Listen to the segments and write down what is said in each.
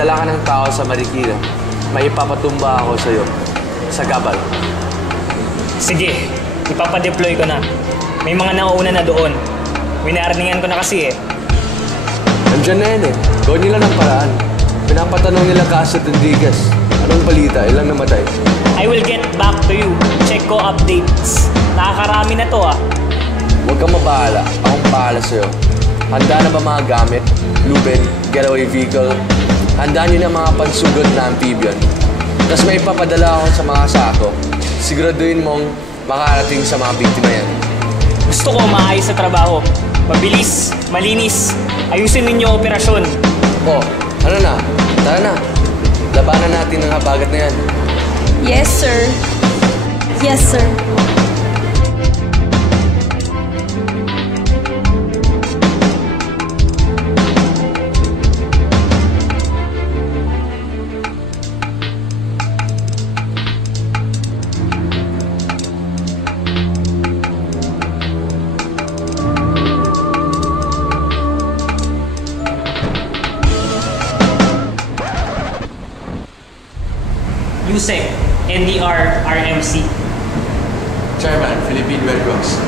Magpadala ka ng tao sa Marikina. May ipapatumba ako sa'yo. Sa Gabal. Sige, ipapadeploy ko na. May mga nauuna na doon. Winarningan ko na kasi eh. Nandiyan na yan eh. Gawin nila ng paraan. Pinapatanong nila Casio Rodriguez. Anong balita? Ilang namatay? I will get back to you. Check ko updates. Nakakarami na to ah. Huwag kang mabahala. Akong bahala sa'yo. Handa na ba mga gamit? Lubid, getaway vehicle? Handa nyo na mga pansugod na amphibian. Tapos may ipapadala ako sa mga sako. Siguraduhin mong makarating sa mga biktima yan. Gusto ko maayos sa trabaho. Mabilis, malinis. Ayusin ninyo operasyon. Oh, ano na? Tara na. Labanan natin ang habagat na yan. Yes, sir. Yes, sir. USEC, NDR, RMC. Chairman, Philippine Red Cross.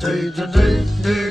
Day to day, day